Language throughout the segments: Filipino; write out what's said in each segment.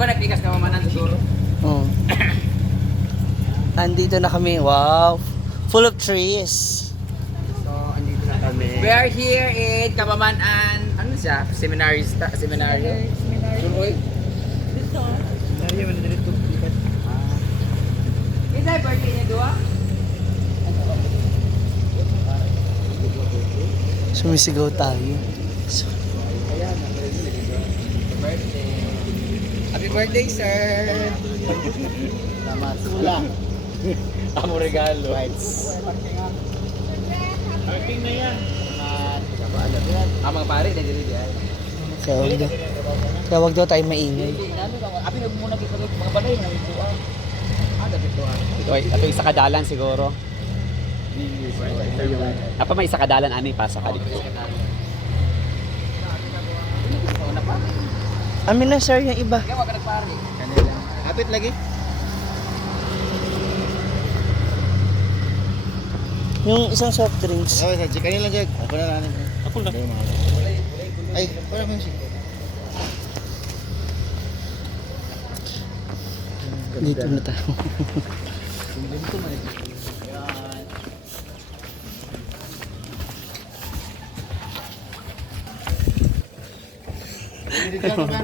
ba nagpikas ka mamanan siguro? Oh. Andito na kami. Wow. Full of trees. So, andito na kami. We are here in Kapamanan. Ano siya? Seminarista? Seminaryo? Tuloy? Dito. Seminaryo man dito. Is that birthday niya doon? Sumisigaw tayo. Happy birthday, sir! Tama, sula. Amo regalo. Parking na yan. Mga pare, na dili diyan. Kaya wag daw tayo maingay. Abi nag muna kita mga balay na ituan. Dapat to. Ito isa kadalan siguro. Apa may isa kadalan ani pasa ka dito. Amin na sir, yung iba. Kaya wag ka nagpare. Hapit lagi. Yung isang soft drinks. Oh, sa kanila lang jag. Ako na lang. Ako na. Ay, para mo siya. Dito na tayo.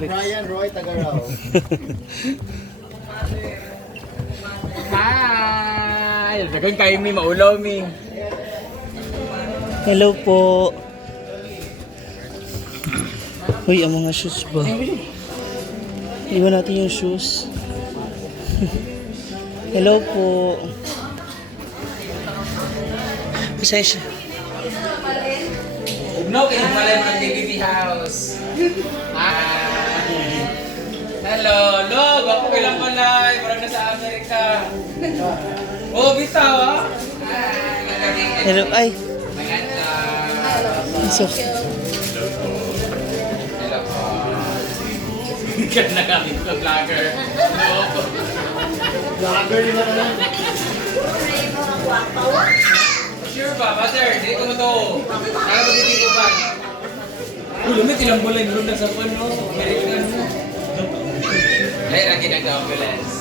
Brian Roy Tagaraw. Hi! Dagan kayo mi maulaw mi. Hello po. Uy, ang mga shoes ba? Iwan natin yung shoes. Hello po. Pasensya. No, kaya pala mo ng TVB house. Hello, log. Ako kailang palay. Parang nasa Amerika. Oh, bitaw ah. Hello, ay. Maganda. So, Hello po. Ganda kami ko, vlogger. Hello po. Vlogger nila na. Sure ba, mother? Hindi ko mo to. Kaya mo dito ba? Lumit ilang bulan doon na sa ano, American mo. Ay, lagi nag-ambulance.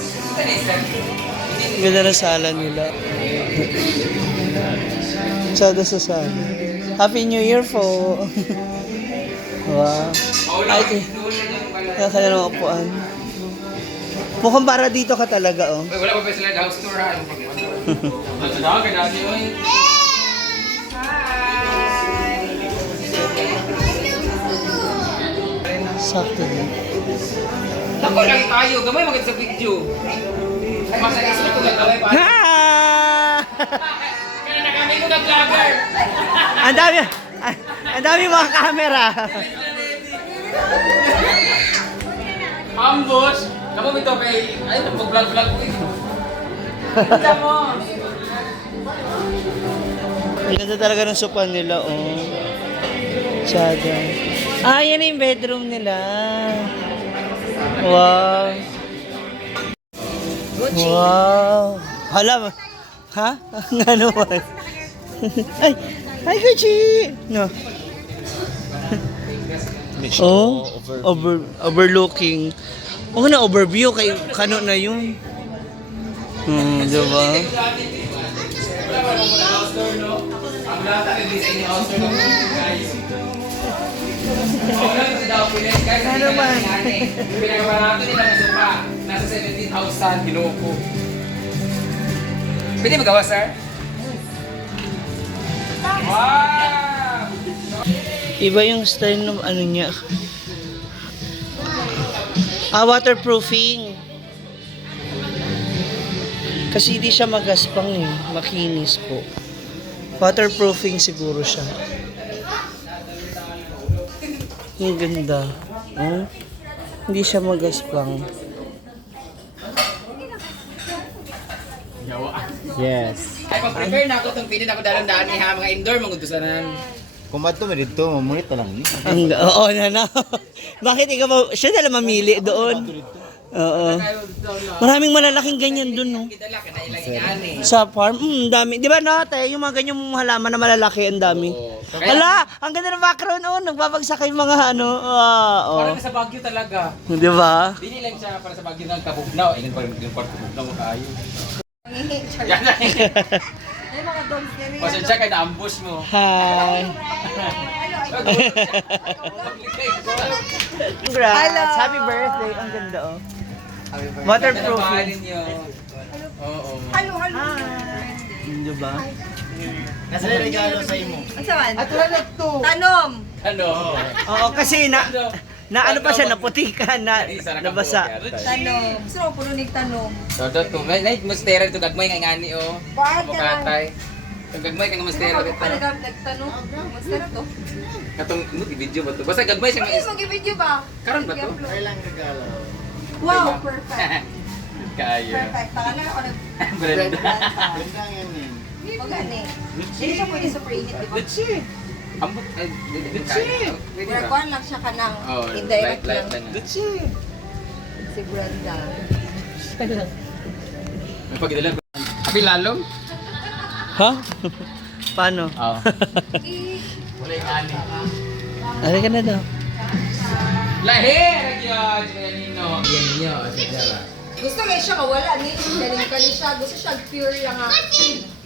ganda na sala nila. Sada sa sala. Happy New Year po. Wow. Ay, kaya ka na ng upuan. Mukhang para dito ka talaga, oh. Wala pa sila house tour ha. Ang dami dati oy. Sakto din. Ako lang tayo, gamay maganda sa video. Masa isip ko nagkamay pa. Ha! Kaya nakamay ko na vlogger. Ang dami mga camera. Ambush. Kamu ito kay ay mag-vlog ko ito. Kita mo. Ang ganda talaga ng sopa nila, oh. Sada. Ah, yan na yung bedroom nila. Wow. Gucci. Wow. Hala, ha? Nga naman. Ay, hi Gucci! No. Oh, overlooking. Oh, na overview kay kano na yun. Diba? Wala pa mo na house tour no. Ang lata ni design ni house tour guys. Wala kasi daw pilit guys. Ano man? Yung pinakabarato nila na sopa. Nasa 17,000 Ginoko. Pwede magawa, sir? Wow! Iba yung style ng ano niya. Waterproofing. Kasi hindi siya magaspang eh. Makinis po. Waterproofing siguro siya. Ang ganda. Oh. Hindi siya magaspang. Yes. Ay, pag-prepare na ako itong pinin ako dalang-daan ni ha. Mga indoor, mga gustusanan. Kumat to dito, mamulit na lang ni. Oo na. Bakit ikaw ba? Siya na lang mamili doon. Oo. Maraming malalaking ganyan doon, no? Kidala ka na ilang yan eh. Sa farm, dami. Di ba no, tayo, yung mga ganyang halaman na malalaki, ang dami. Hala, ang ganda ng background oh. Nagbabagsak yung mga ano. Oh. Parang sa Baguio talaga. Di ba? Dili lang siya para sa Baguio ng kabugnaw. Ingat pa rin yung part kabugnaw mo kaayo. Yan na. Ay, mga dogs na rin. Pasensya kay na-ambush mo. Hi. Congrats. Hello. Happy birthday. Ang ganda oh. Waterproof. Waterproof. niyo. Oo. Halo. Di ba? Nasa yung regalo sa imo. Ang saman? Tanom. Ano? Oo, kasi na ano pa siya, naputikan, nabasa. Tanom. Gusto ko puno ng tanom. Todo to. Nay mustera to gagmay nga ngani oh. Bakit ka Bukatay. Ang gagmay kang mustera Ano dito. ka nagtanong? Mas na to. Katong mo video ba to? Basta gagmay siya Ay, nga. mag-video ba? Karon ba to? Ay lang regalo. Wow, perfect. Kaya. Perfect. Taka na ako nag... Brenda. Ganda yan eh. O gani. Hindi siya pwede super init, di ba? Gucci. Ambot ay Gucci. Pwede Wala ba? kuhan lang siya kanang Oh, indirect light lang. lang. Gucci. Si Brenda. May pagdala. Api lalong? Ha? Paano? Oo. Wala yung ani. Ano ka na daw? Lahi! Nagyo! Gianino. Gianino. Gusto kayo siya mawala ni. Galing ka ni siya. Gusto siya pure lang ha.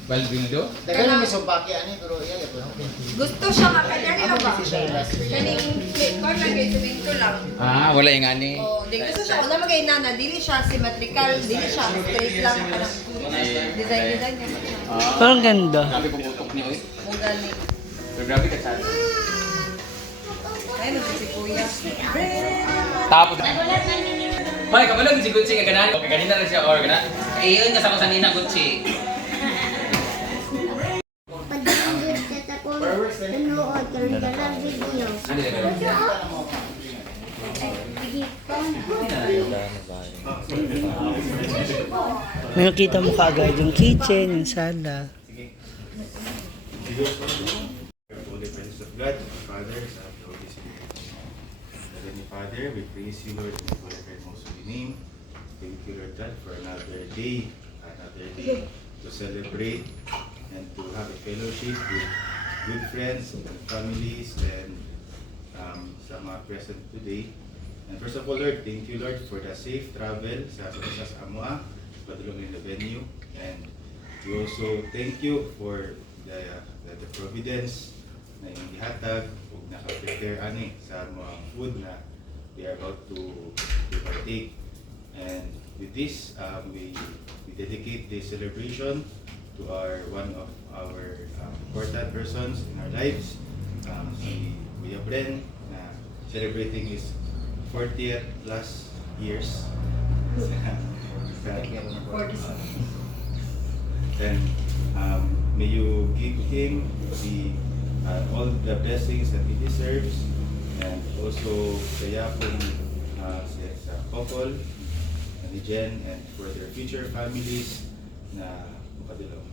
Balbindo? Dagan na may sumbaki ani pero iya ito. Gusto siya makadali lang ba? Galing kuhan lang kayo semento lang. Ah, wala yung ani. Oh, di gusto siya. Una magay nana, dili siya symmetrical, dili siya straight lang. Design niya. Ah. Parang ganda. Grabe pumutok niya eh. Ang galing. Pero grabe ka sa Ay, nandun si Kuya. Tapos. May kabalog si Gucci nga ganan. Okay, kanina lang siya or ganan. Iyon nga sa kung sanina Gucci. Ano din ba? May nakita mo kaagad yung kitchen, yung sala. Holy presence of God, Father, Son, and Holy Spirit. Heavenly Father, we praise you, Lord, and we glorify your most holy name. Thank you, Lord God, for another day to celebrate and to have a fellowship with good friends and families and sa mga present today. And first of all, Lord, thank you, Lord, for the safe travel sa Amoa, padulong in the venue. And we also thank you for the providence na yung ihatag o naka-prepare ani sa mga food na they are about to partake. And with this, we dedicate this celebration to one of our important persons in our lives, si Kuya Bren, na celebrating his 40th plus years. Then may you give him all the blessings that he deserves, and also kaya pong sa couple, ni Jen, and for their future families na makadulong.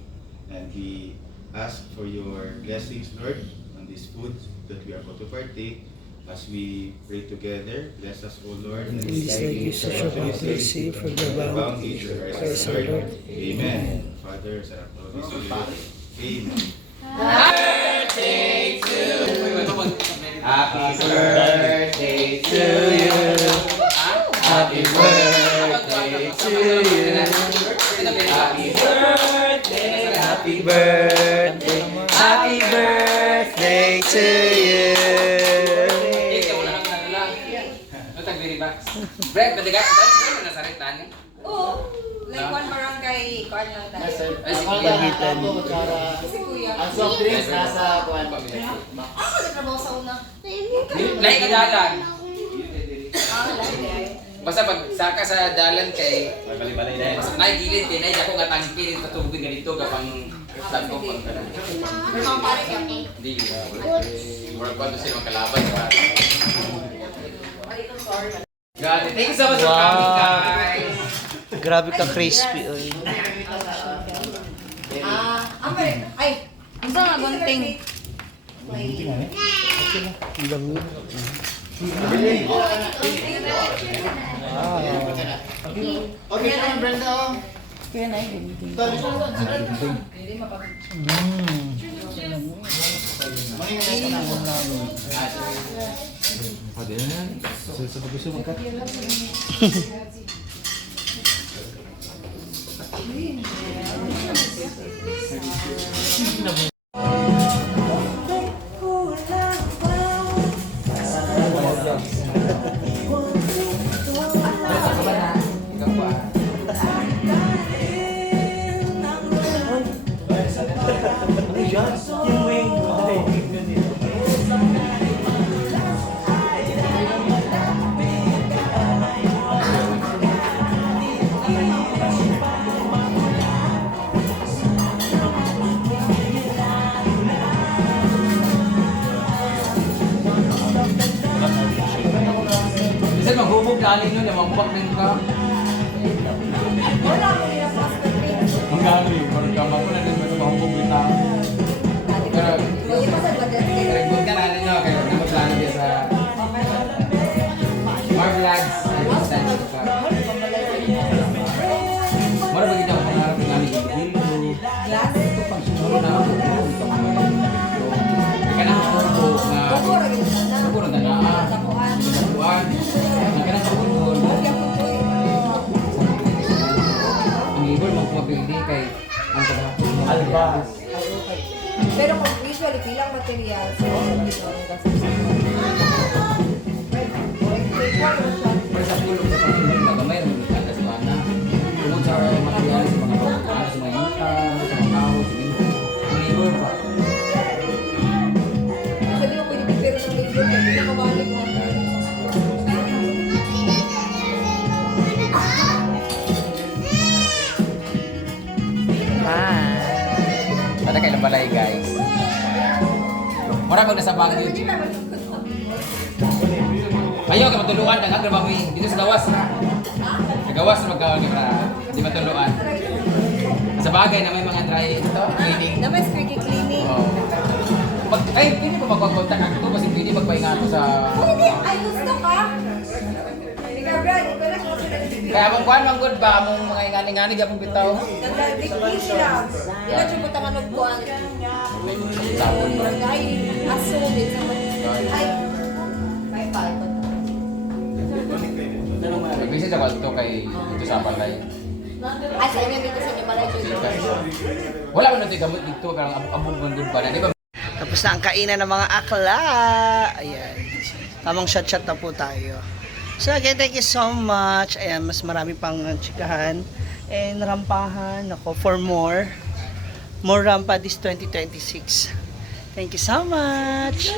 And we ask for your blessings, Lord, on this food that we are about to partake. As we pray together, bless us, O Lord, and Please like you such a mercy for the bounty of Christ our Lord. Amen. Father, Son, and Holy Spirit. Amen. Happy birthday to you. Happy birthday to you. Happy birthday. Happy birthday, happy birthday to you. Brad, madigat ba na saritan ni? Oo. Like one barangay, kuhan lang tayo. Ay, sige. Pagitan. Si Kuya. Ang soft drinks nasa kuan. Ako nagtrabaho sa una. Lahi ka dalan. Lahi. Basta pag saka sa dalan kay bali-bali na. Basta naigilid kay nay ako nga tangki dito tubig ganito gapang sabko pang kana. Pero mga pare ka. Di. Work pa to sila kalaban pa. God, thank you so much for coming, guys. Grabe ka crispy, oy. Ay, ang sa nga gunting. Ang dami. Okay naman Brenda oh. Kaya na yun. Sa gusto magkat. Kasi maghubog galing nun, magbak din ka. Wala akong nilabas ko rin. Ang galing, parang kama ko na din mo mahubog din na. Pero, Hindi pa sa badat kayo. record ka natin nyo, kaya namaplano din sa Marvlogs. Mara ba kita ang pangarap ng aming gildo? Glass? Mura na ako. Kanang kuko na Kuko ra gyud na. kuko na tanaan. Tapuan. Tapuan. Kanang kuko. Huwag yung kuko eh. Ang ibon mong mapili kay ang kahapon mo. Albas. Pero kung usually bilang material, so ang gastos. Pero sa tulong sa pagtulong, magamay naman ng kalaswan na. Tungkol sa material, sa mga pagkakas, sa mga yuta, sa mga kaho, sa ginto. Ang ibon pa. Kasi di ko pwede pero ng libro, hindi ko mabalik mo. Tata kayo ng balay, guys. Mura pag nasa bakit yun. Ayaw ka matuluan, nag-agra ba mo dito sa gawas. Sa gawas na magkawan ka para di matuluan. Sa bagay na may mga dry cleaning. Na may squeaky cleaning. Oh. Ay, hindi ko magkakontak ako kasi hindi magpahinga ako sa... Oh, hindi. Ay, gusto ka? Ikaw, Brad, ikaw na kasi Kaya mong kuhan, mang good ba? Mong mga ingani-ngani, gapong bitaw. nag-big sila. Di ba siya punta manugbuan? Sabon. Barangay, aso din sa ay, may palto. Nag-visit ako ito kay ito sa balay. Ay, sa inyo dito sa inyo balay dito. Wala ko natin gamot dito, karang abog ng good ba na. Di ba? Tapos na ang kainan ng mga akla. Ayan. Tamang shot-shot na po tayo. So again, thank you so much. Ayan, mas marami pang chikahan and rampahan ako for more. More rampa this 2026. Thank you so much.